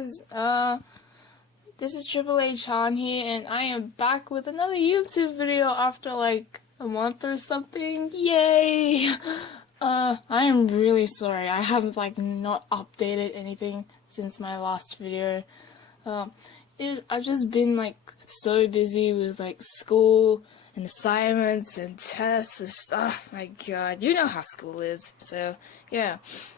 guys, this is Chan here, and I am back with another YouTube video after like a month or something. Yay! I am really sorry, I haven't like not updated anything since my last video. I've just been like so busy with like school and assignments and tests and stuff. My god, you know how school is. So yeah,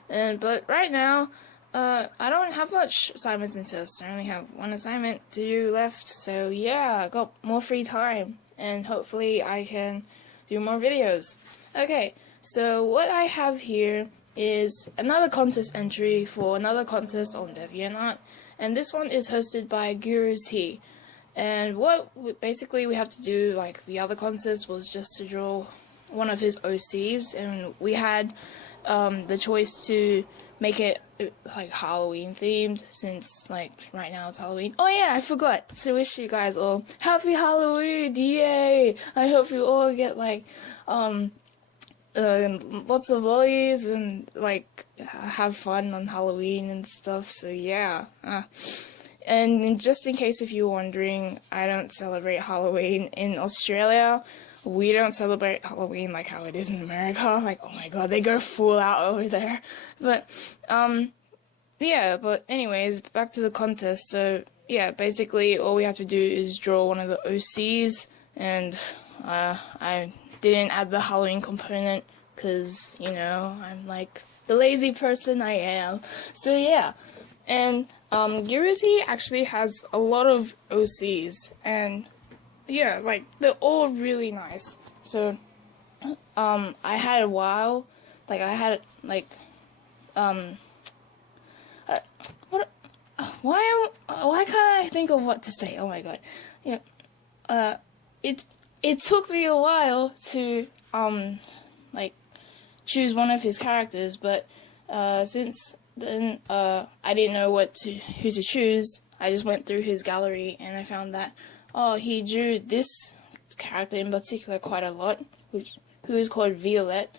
but right now I don't have much assignments and tests. I only have one assignment to do left, so yeah, I got more free time and hopefully I can do more videos. Okay, so what I have here is another contest entry for another contest on DeviantART, and this one is hosted by Girutea. And what basically we have to do, like the other contest, was just to draw one of his OCs, and we had the choice to make it like Halloween themed, since like right now it's Halloween. Oh yeah, I forgot to wish you guys all happy Halloween! Yay! I hope you all get like lots of lollies and like have fun on Halloween and stuff. So yeah. And just in case if you're wondering, I don't celebrate Halloween in Australia. We don't celebrate Halloween like how it is in America. Like, oh my god, they go full out over there. But, yeah, but anyways, back to the contest. So, yeah, basically all we have to do is draw one of the OCs, and I didn't add the Halloween component because, you know, I'm like the lazy person I am. So, yeah. And Girutea actually has a lot of OCs, and yeah, like they're all really nice. So I had a while, like I had like why can't I think of what to say? Oh my god. Yeah. It took me a while to like choose one of his characters, but since then I didn't know who to choose. I just went through his gallery and I found that he drew this character in particular quite a lot, who is called Violet.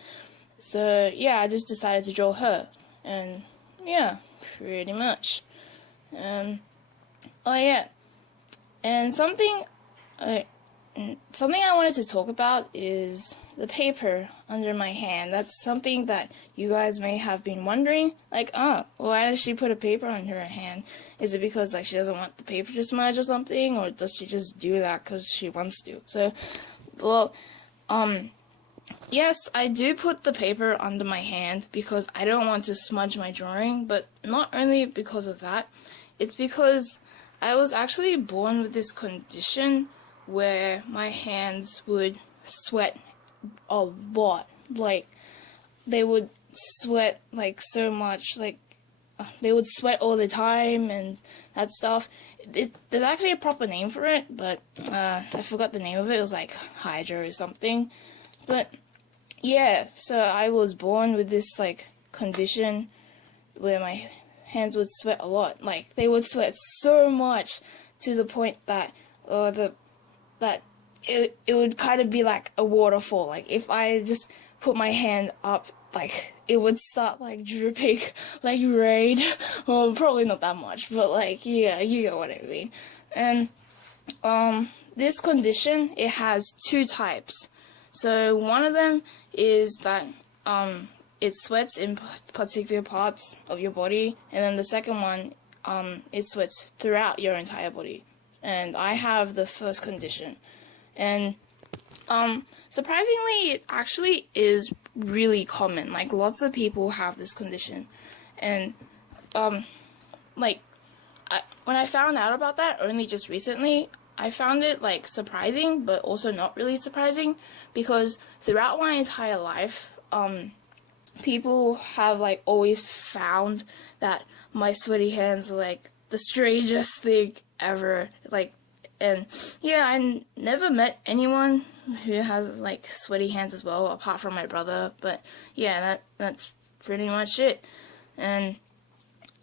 So yeah, I just decided to draw her, and yeah, pretty much. Oh yeah, and something I wanted to talk about is the paper under my hand. That's something that you guys may have been wondering, like, why does she put a paper on her hand? Is it because like she doesn't want the paper to smudge or something, or does she just do that because she wants to? So, well, yes, I do put the paper under my hand because I don't want to smudge my drawing, but not only because of that, it's because I was actually born with this condition where my hands would sweat a lot. Like, they would sweat like so much, like they would sweat all the time and that stuff. There's actually a proper name for it, but I forgot the name of it. It was like hydro or something. But yeah, so I was born with this like condition where my hands would sweat a lot. Like, they would sweat so much to the point that it would kind of be like a waterfall. Like, if I just put my hand up, like, it would start like dripping like rain. Well, probably not that much, but like, yeah, you get what I mean. And this condition, it has two types. So one of them is that it sweats in particular parts of your body, and then the second one, it sweats throughout your entire body. And I have the first condition. And surprisingly, it actually is really common. Like, lots of people have this condition. And like, when I found out about that only just recently, I found it like surprising, but also not really surprising, because throughout my entire life, people have like always found that my sweaty hands are like the strangest thing ever. Like, and yeah, I never met anyone who has like sweaty hands as well, apart from my brother. But yeah, that's pretty much it. And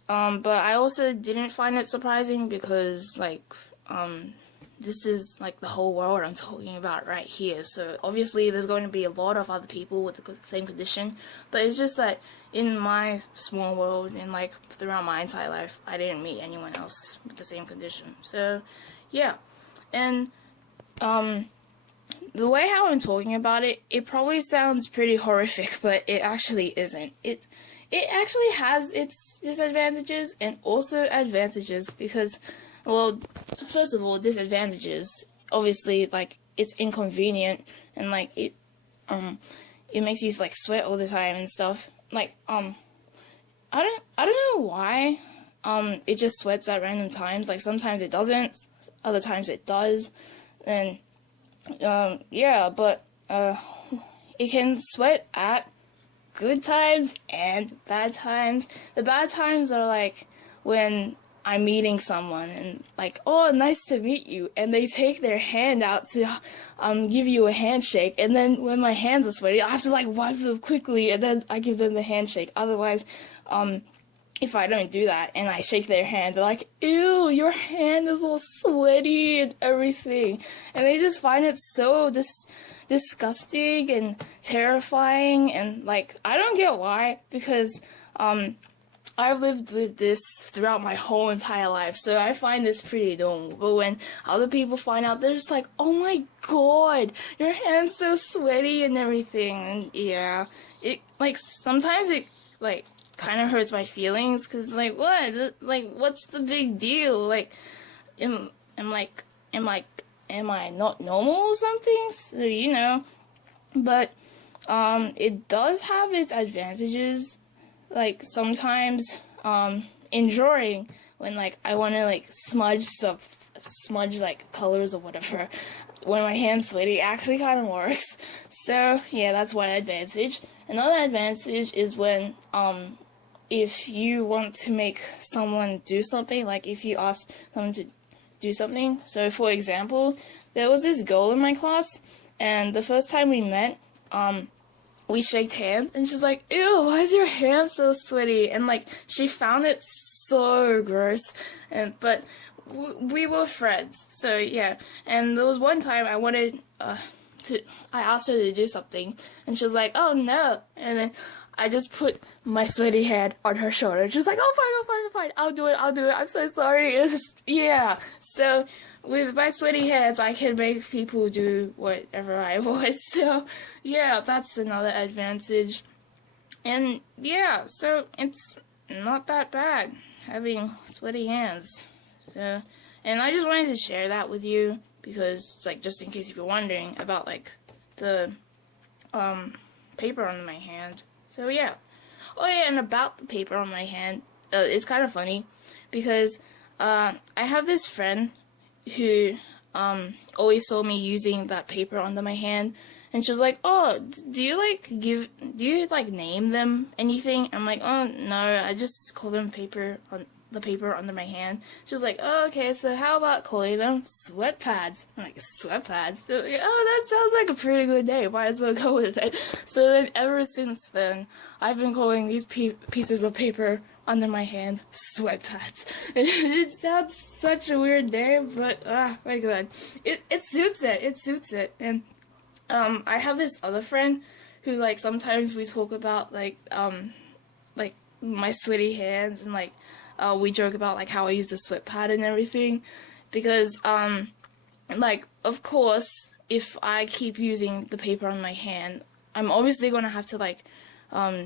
but I also didn't find it surprising because like this is like the whole world I'm talking about right here. So obviously there's going to be a lot of other people with the same condition, but it's just that in my small world and like throughout my entire life, I didn't meet anyone else with the same condition. So yeah, and the way how I'm talking about it, it probably sounds pretty horrific, but it actually isn't. It actually has its disadvantages and also advantages because, well, first of all, disadvantages, obviously, like, it's inconvenient and, like, it makes you, like, sweat all the time and stuff. Like, I don't know why, it just sweats at random times. Like, sometimes it doesn't, other times it does, and, yeah, but, it can sweat at good times and bad times. The bad times are like when I'm meeting someone and like, oh, nice to meet you, and they take their hand out to give you a handshake, and then when my hands are sweaty, I have to like wipe them quickly and then I give them the handshake. Otherwise, if I don't do that and I shake their hand, they're like, ew, your hand is all sweaty and everything, and they just find it so disgusting and terrifying, and like, I don't get why, because I've lived with this throughout my whole entire life, so I find this pretty normal. But when other people find out, they're just like, oh my god, your hand's so sweaty and everything. And yeah, it like sometimes it like kind of hurts my feelings, because like, what, like, what's the big deal? Like, am I not normal or something? So, you know, but it does have its advantages. Like, sometimes in drawing, when like I want to like smudge like colors or whatever, when my hand's sweaty, it actually kind of works. So yeah, that's one advantage. Another advantage is when if you want to make someone do something, like if you ask someone to do something. So for example, there was this girl in my class, and the first time we met, we shaked hands, and she's like, ew, why is your hand so sweaty? And like, she found it so gross, but we were friends, so yeah. And there was one time I wanted I asked her to do something, and she was like, oh no, and then I just put my sweaty hand on her shoulder. She's like, oh, fine, I'll do it, I'm so sorry. It's just, yeah. So with my sweaty hands, I can make people do whatever I want. So yeah, that's another advantage. And yeah, so it's not that bad having sweaty hands. So, and I just wanted to share that with you, because it's like, just in case if you're wondering about like the paper on my hand. So yeah. Oh yeah, and about the paper on my hand, it's kind of funny, because I have this friend who always saw me using that paper under my hand, and she was like, oh, do you name them anything? I'm like, oh no, I just call them the paper under my hand. She was like, oh, okay, so how about calling them sweat pads? I'm like, sweat pads? So, oh, that sounds like a pretty good name, might as well go with it. So then, ever since then, I've been calling these pieces of paper under my hand sweat pads. It sounds such a weird name, but, my god, it suits it, and, I have this other friend who, like, sometimes we talk about, like, my sweaty hands, and, like, we joke about like how I use the sweat pad and everything, because like, of course, if I keep using the paper on my hand, I'm obviously gonna have to like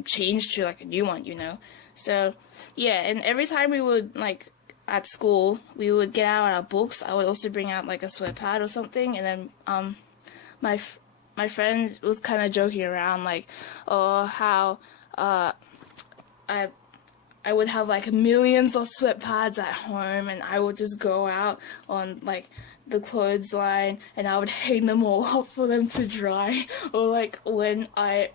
change to like a new one, you know. So yeah, and every time we would like at school, we would get out our books, I would also bring out like a sweat pad or something, and then my friend was kind of joking around like, oh, how I would have like millions of sweat pads at home, and I would just go out on like the clothesline and I would hang them all up for them to dry. Or like when I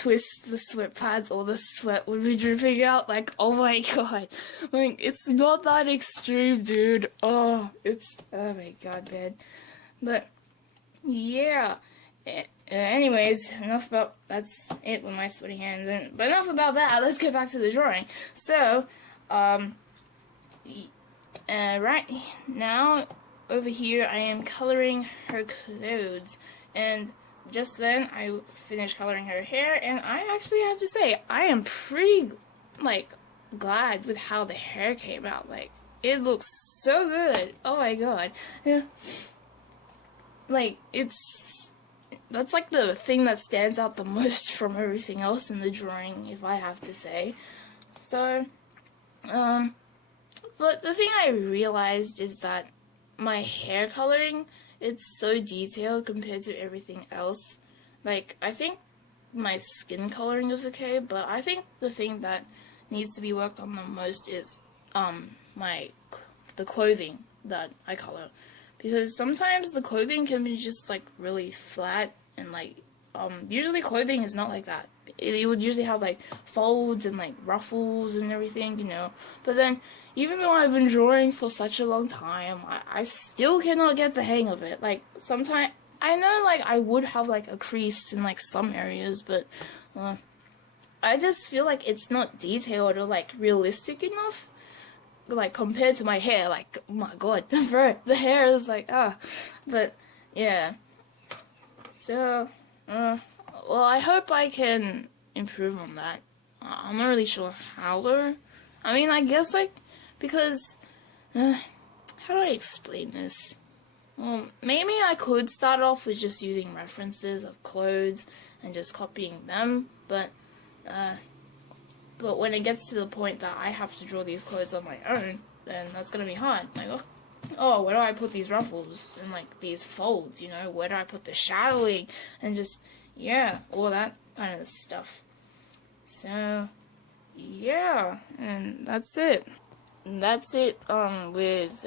twist the sweat pads, all the sweat would be dripping out. Like, oh my god, like, it's not that extreme, dude. Oh my god, man. But yeah, anyways, that's it with my sweaty hands. But enough about that, let's get back to the drawing. So, Right now, over here, I am coloring her clothes, and just then I finished coloring her hair, and I actually have to say, I am pretty, like, glad with how the hair came out. Like, it looks so good. Oh my god. Yeah. Like, that's like the thing that stands out the most from everything else in the drawing, if I have to say. So, but the thing I realized is that my hair coloring, it's so detailed compared to everything else. Like, I think my skin coloring is okay, but I think the thing that needs to be worked on the most is, the clothing that I color. Because sometimes the clothing can be just, like, really flat, and, like, usually clothing is not like that. It would usually have, like, folds and, like, ruffles and everything, you know. But then, even though I've been drawing for such a long time, I still cannot get the hang of it. Like, sometimes, I know, like, I would have, like, a crease in, like, some areas, but, I just feel like it's not detailed or, like, realistic enough. Like, compared to my hair, like, oh my god, bro, the hair is like, but, yeah. So, well, I hope I can improve on that. I'm not really sure how, though. I mean, I guess, like, because, how do I explain this? Well, maybe I could start off with just using references of clothes and just copying them, but when it gets to the point that I have to draw these clothes on my own, then that's gonna be hard. Like, oh, where do I put these ruffles and, like, these folds, you know? Where do I put the shadowing? And just, yeah, all that kind of stuff. So, yeah, and that's it. And that's it, with,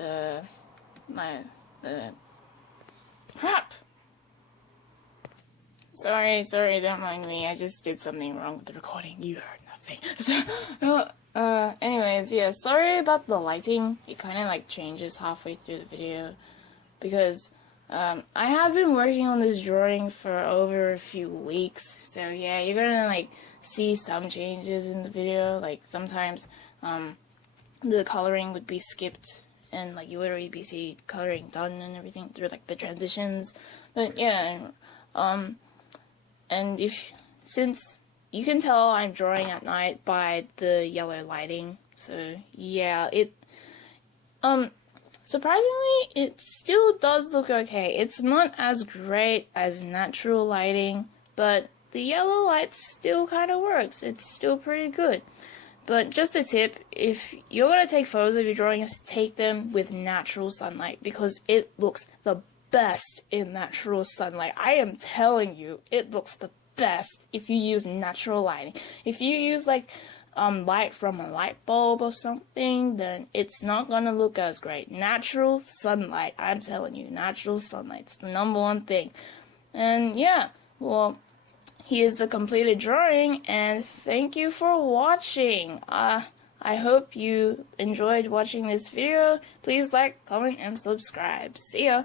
crap! Sorry, don't mind me. I just did something wrong with the recording. You heard nothing. So, anyways, yeah, sorry about the lighting. It kind of, like, changes halfway through the video. Because, I have been working on this drawing for over a few weeks. So, yeah, you're gonna, like, see some changes in the video. Like, sometimes, the coloring would be skipped. And, like, you would already be see coloring done and everything through, like, the transitions. But, yeah, and since you can tell I'm drawing at night by the yellow lighting, so yeah, surprisingly, it still does look okay. It's not as great as natural lighting, but the yellow light still kind of works. It's still pretty good. But just a tip, if you're going to take photos of your drawings, take them with natural sunlight, because it looks the best in natural sunlight. I am telling you, it looks the best if you use natural lighting. If you use, like, light from a light bulb or something, then it's not gonna look as great. Natural sunlight, I'm telling you, natural sunlight's the #1 thing. And yeah, well, here's the completed drawing, and thank you for watching. I hope you enjoyed watching this video. Please like, comment, and subscribe. See ya!